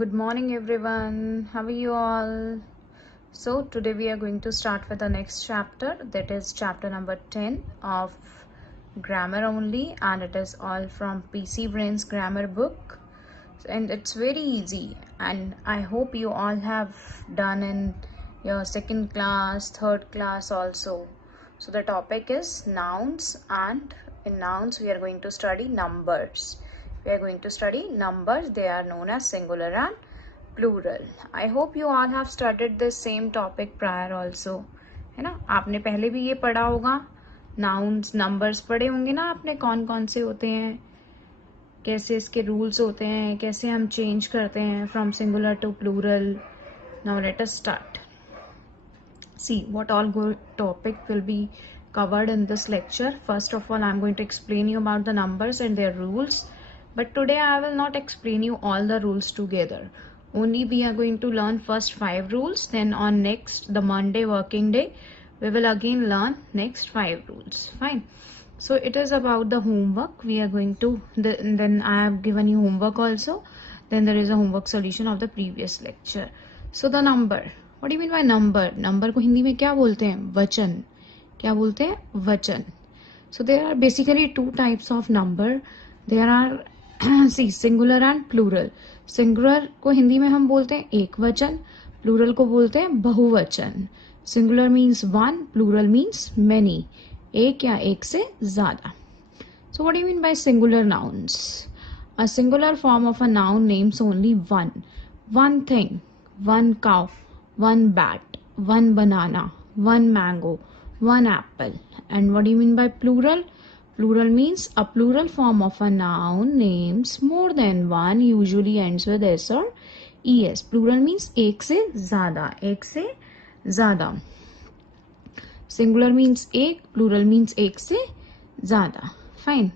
Good morning, everyone. How are you all? So, today we are going to start with the next chapter, that is chapter number 10 of grammar only, and it is all from PC Brain's grammar book. And it's very easy, and I hope you all have done in your second class, third class also. So, the topic is nouns, and in nouns, we are going to study numbers. We are going to study numbers. They are known as singular and plural. I hope you all have studied this same topic prior also, है ना? आपने पहले भी ये पढ़ा होगा. Nouns, numbers पढ़े होंगे ना आपने, कौन कौन से होते हैं, कैसे इसके रूल्स होते हैं, कैसे हम चेंज करते हैं from singular to plural. Now let us start. See what all topic will be covered in this lecture. First of all, I am going to explain you about the numbers and their rules. But today I will not explain you all the rules together. Only we are going to learn first 5 rules. Then on the Monday working day, we will again learn next 5 rules. Fine. So it is about the homework. We are going to, then I have given you homework also. Then there is a homework solution of the previous lecture. So the number. What do you mean by number? Number को हिंदी में क्या बोलते हैं? वचन. क्या बोलते हैं? वचन. So there are basically 2 types of number. There are see singular and plural. Singular को हिंदी में हम बोलते हैं एक वचन, plural को बोलते हैं बहुवचन. Singular means one, plural means many. एक या एक से ज़्यादा. So what do you mean by singular nouns? A singular form of a noun names only one thing, one cow, one bat, one banana, one mango, one apple. And what do you mean by plural? Plural means a plural form of a noun names more than one, usually ends with s or es. Plural means एक से ज़्यादा, एक से ज़्यादा. Singular means एक, plural means एक से ज़्यादा. Fine.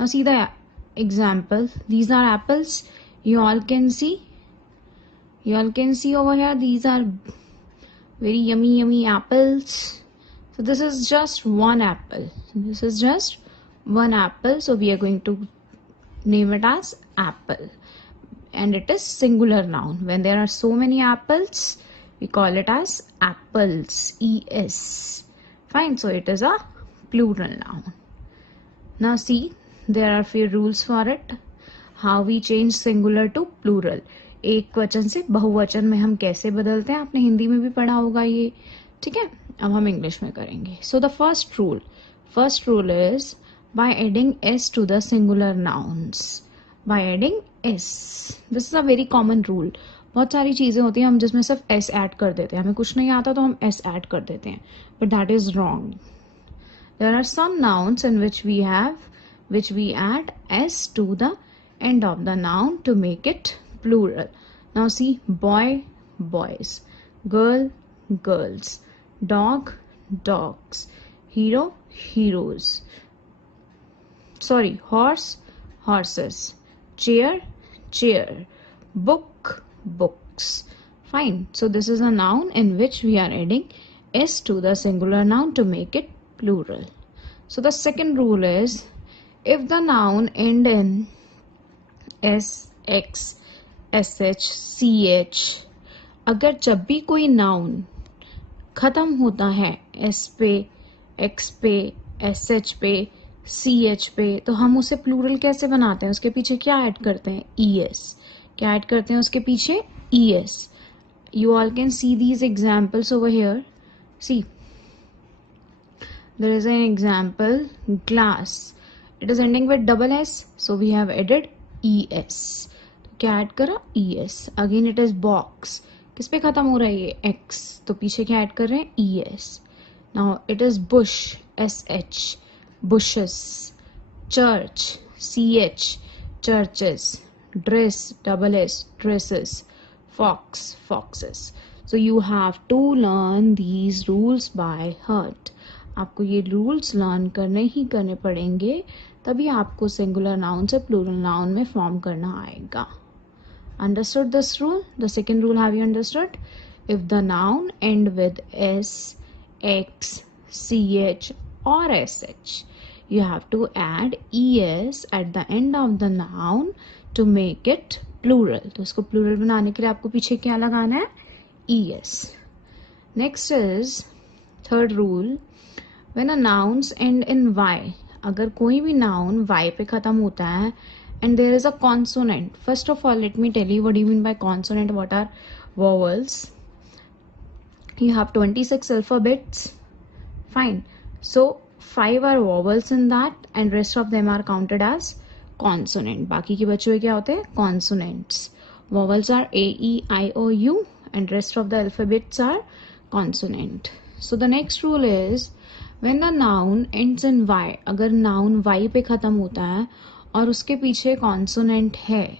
Now see the example. These are apples. You all can see. You all can see over here. These are very yummy apples. So this is just one apple. This is just one apple. So we are going to name it as apple. And it is singular noun. When there are so many apples, we call it as apples. Es. Fine. So it is a plural noun. Now see, there are few rules for it. How we change singular to plural. एक वचन से बहुवचन में हम कैसे बदलते हैं, आपने हिंदी में भी पढ़ा होगा ये. ठीक है, अब हम इंग्लिश में करेंगे. So the first rule is by adding S to the singular nouns. By adding S, this is a very common rule. बहुत सारी चीजें होती हैं हम जिसमें सिर्फ एस ऐड कर देते हैं. हमें कुछ नहीं आता तो हम एस ऐड कर देते हैं, but that is wrong. There are some nouns in which we add s to the end of the noun to make it plural. Now see, boy, boys, girl, girls, dog, dogs, hero, heroes. Sorry, horse, horses, chair, chair, book, books. Fine. So this is a noun in which we are adding s to the singular noun to make it plural. So the second rule is, if the noun end in s, x, sh, ch, अगर जब भी कोई noun खत्म होता है s पे, x पे, sh पे, ch पे, तो हम उसे प्लूरल कैसे बनाते हैं? उसके पीछे क्या ऐड करते हैं? es. क्या ऐड करते हैं उसके पीछे? es. You all can see these examples over here. See, there is an example, glass. It is ending with double s, so we have added es. क्या ऐड करा? es. Again it is box. किस पे खत्म हो रहा है ये? x. तो पीछे क्या ऐड कर रहे हैं? es. Now it is Bush, sh, bushes, church, ch, churches, dress, double s, dresses, fox, foxes. So you have to learn these rules by heart. आपको ये रूल्स लर्न करने ही करने पड़ेंगे, तभी आपको सिंगुलर नाउन से प्लूरल नाउन में form करना आएगा. Understood this rule? The second rule, have you understood? If the noun end with s, x, ch or sh, you have to add es at the end of the noun to make it plural. तो इसको plural बनाने के लिए आपको पीछे क्या लगाना है? es. Next is third rule. When a nouns end in y, अगर कोई भी noun y पे खत्म होता है and there is a consonant. First of all, let me tell you what do you mean by consonant. What are vowels? You have 26 alphabets. Fine. So 5 are vowels in that and rest of them are counted as consonant. बाकी के बच्चों क्या होते हैं? Consonants. Vowels are A, E, I, O, U and rest of the alphabets are consonant. So the next rule is when the noun ends in y, अगर noun y पे खत्म होता है और उसके पीछे कॉन्सोनेंट है,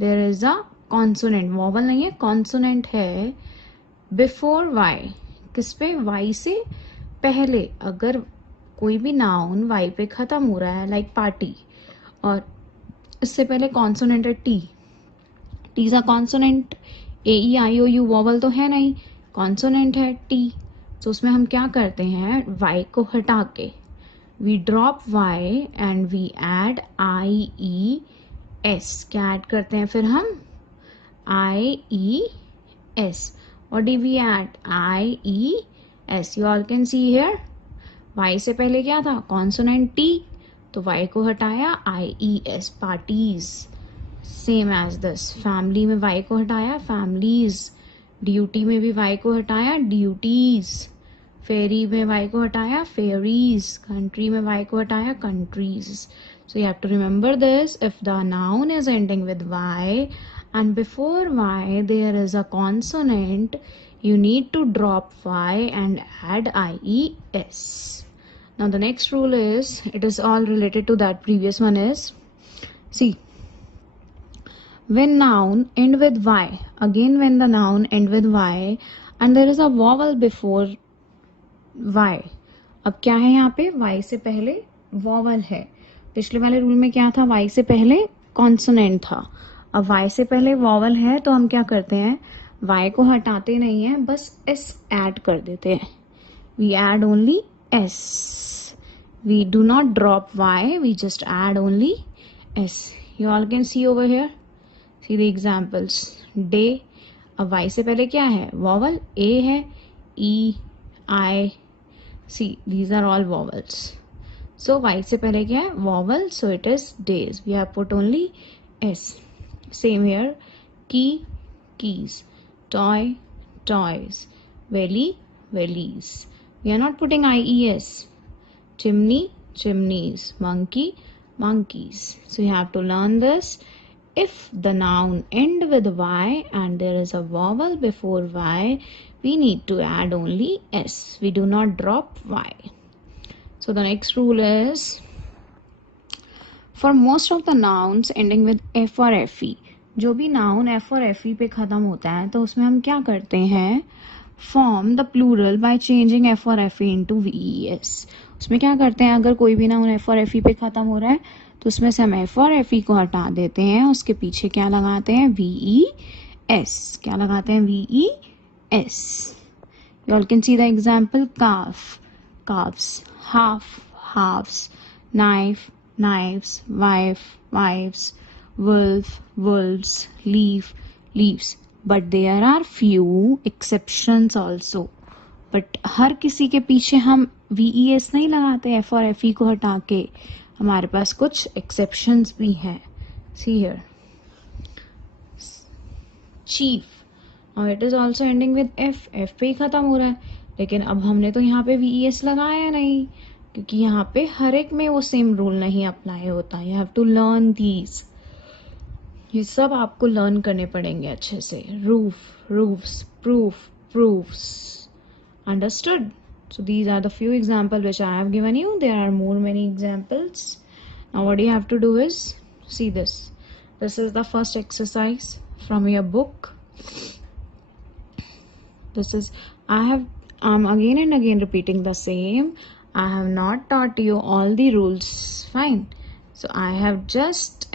there is a consonant, vowel नहीं है, कॉन्सोनेंट है बिफोर वाई. किस पे? वाई से पहले. अगर कोई भी नाउन वाई पे खत्म हो रहा है लाइक पार्टी और इससे पहले कॉन्सोनेंट है T. T is a consonant. A E I O U vowel तो है नहीं, कॉन्सोनेंट है टी. तो उसमें हम क्या करते हैं? वाई को हटा के we drop y and we add i e s. क्या ऐड करते हैं फिर हम? i e s. what do we add? i e s. you all can see here y से पहले क्या था? consonant t. तो y को हटाया i e s. parties. same as this. family में y को हटाया families. duty में भी y को हटाया duties. फेरी में वाई को हटाया फेरीज. कंट्री में वाई को हटाया countries. So you have to remember this. If the noun is ending with Y and before Y there is a consonant, you need to drop y and add ies. Now the next rule is, it is all related to that previous one, is, see, when noun end with y, again when the noun end with y and there is a vowel before y. अब क्या है यहाँ पे? y से पहले vowel है. पिछले वाले रूल में क्या था? y से पहले कॉन्सोनेंट था. अब y से पहले वॉवल है तो हम क्या करते हैं? y को हटाते नहीं है, बस s ऐड कर देते हैं. we add only s. we do not drop y, we just add only s. you all can see over here. see the examples. day. अब y से पहले क्या है? वॉवल. a है, e, I. see, these are all vowels. so y से पहले क्या है? vowel. so it is days. we have put only s. same here. key, keys. toy, toys. valley, valleys. we are not putting ies. chimney, chimneys. monkey, monkeys. so you have to learn this. If the noun end with y and there is a vowel before y, we need to add only s. we do not drop y. so the next rule is, for most of the nouns ending with f or fe, जो भी noun f और fe पे खत्म होता है तो उसमें हम क्या करते हैं? form the plural by changing f और fe into ves. उसमें क्या करते हैं? अगर कोई भी noun f और fe पे खत्म हो रहा है तो उसमें से हम f और fe को हटा देते हैं, उसके पीछे क्या लगाते हैं? ves. क्या लगाते हैं? ves. you all can see the example. calf, calves. half, halves. knife, knives. wife, wives. wolf, wolves. leaf, leaves. but there are few exceptions also. but हर किसी के पीछे हम ves नहीं लगाते f और fe को हटा के. हमारे पास कुछ exceptions भी हैं. see here. chief. और it is also ending with f. f पे ही खत्म हो रहा है, लेकिन अब हमने तो यहाँ पे ves लगाया नहीं क्योंकि यहाँ पे हर एक में वो सेम रूल नहीं अप्लाई होता. you have to learn these. ये सब आपको लर्न करने पड़ेंगे अच्छे से. roof, roofs. proof, proofs. understood? so these are the few examples which I have given you. there are many examples. now what you have to do is, see this. this is the first exercise from your book. this is, I'm again and again repeating the same. I have not taught you all the rules. fine. so I have just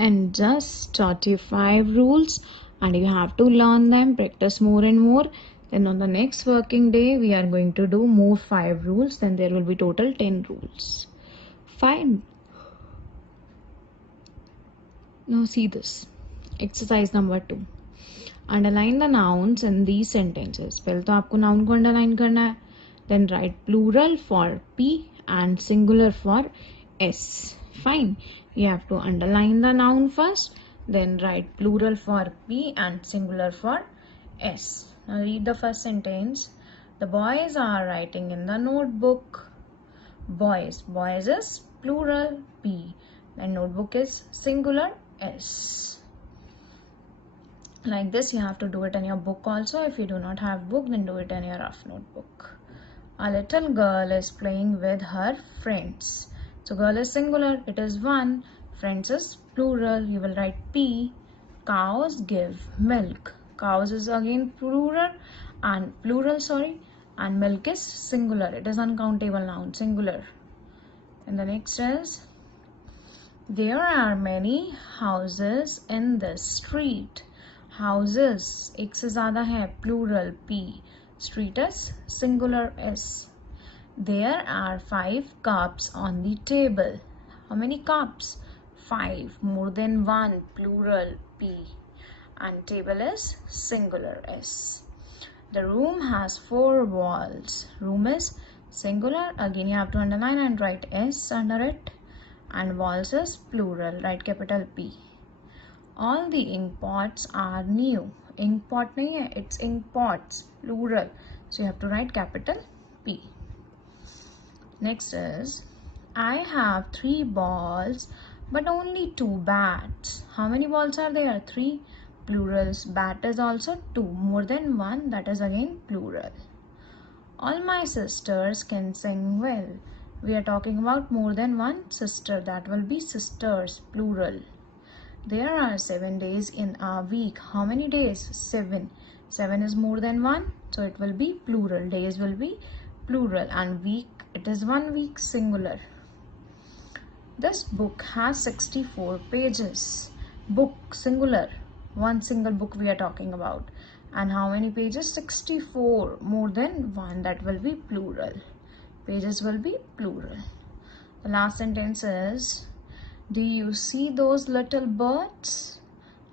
taught you 5 rules and you have to learn them, practice more and more. then on the next working day we are going to do more 5 rules. then there will be total 10 rules. fine. Now see this. Exercise number 2. Underline the nouns in these sentences. पहले तो आपको noun को underline करना है. Then write plural for P and singular for S. Fine. You have to underline the noun first. Then write plural for P and singular for S. Now read the first sentence. The boys are writing in the notebook. Boys. Boys is plural P. And notebook is singular S. Like this, you have to do it in your book also. If you do not have book, then do it in your rough notebook. A little girl is playing with her friends. So girl is singular, it is one. Friends is plural, you will write P. Cows give milk. Cows is again plural, and milk is singular. It is uncountable noun, singular. And the next is, there are many houses in this street. Houses एक से ज़्यादा है, plural P. Street is singular S. There are 5 cups on the table. How many cups? 5. More than 1, plural P. And table is singular S. The room has 4 walls. Room is singular. Again, you have to underline and write S under it. And walls is plural. Write capital P. All the ink pots are new. Ink pot nahi hai, it's ink pots, plural. So you have to write capital P. Next is, I have 3 balls but only 2 bats. How many balls are there? 3. Plurals. Bat is also 2. More than 1, that is again plural. All my sisters can sing well. We are talking about more than 1 sister. That will be sisters, plural. There are 7 days in a week. How many days? 7. 7 is more than 1, so it will be plural. Days will be plural, and week, it is 1 week, singular. This book has 64 pages. Book, singular. One single book we are talking about. And how many pages? 64. More than 1, that will be plural. Pages will be plural. The last sentence is, do you see those little birds?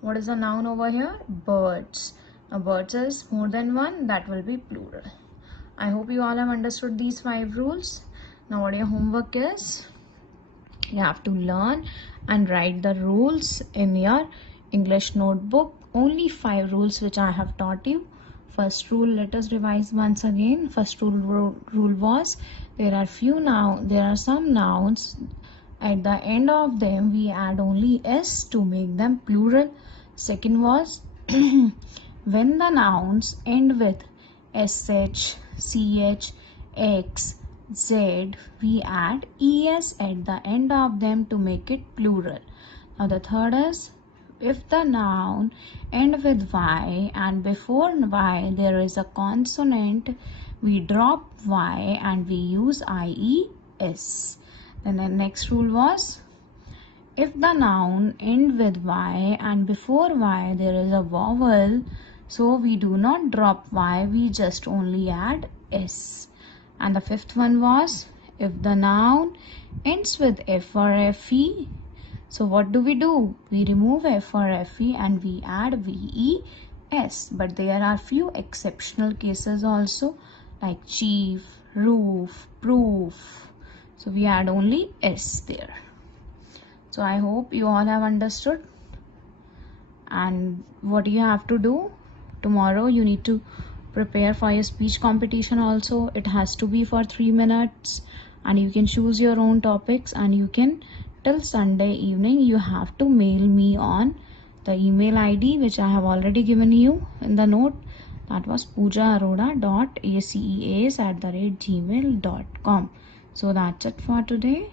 What is the noun over here? Birds. Now birds is more than 1, that will be plural. I hope you all have understood these 5 rules. Now what your homework is? You have to learn and write the rules in your English notebook. Only 5 rules which I have taught you. First rule, let us revise once again. First rule was, there are some nouns. At the end of them, we add only S to make them plural. Second was, when the nouns end with SH, CH, X, Z, we add ES at the end of them to make it plural. Now the third is, if the noun end with Y and before Y there is a consonant, we drop Y and we use IES. Then the next rule was, if the noun end with Y and before Y there is a vowel, so we do not drop Y, we just only add S. And the fifth one was, if the noun ends with F or FE, so what do? We remove F or FE and we add VES. But there are few exceptional cases also, like chief, roof, proof. So we add only S there. So I hope you all have understood. And what you have to do, tomorrow you need to prepare for your speech competition also. It has to be for 3 minutes and you can choose your own topics, and you can, till Sunday evening, you have to mail me on the email ID which I have already given you in the note. That was poojaarora.aceas@gmail.com. So that's it for today.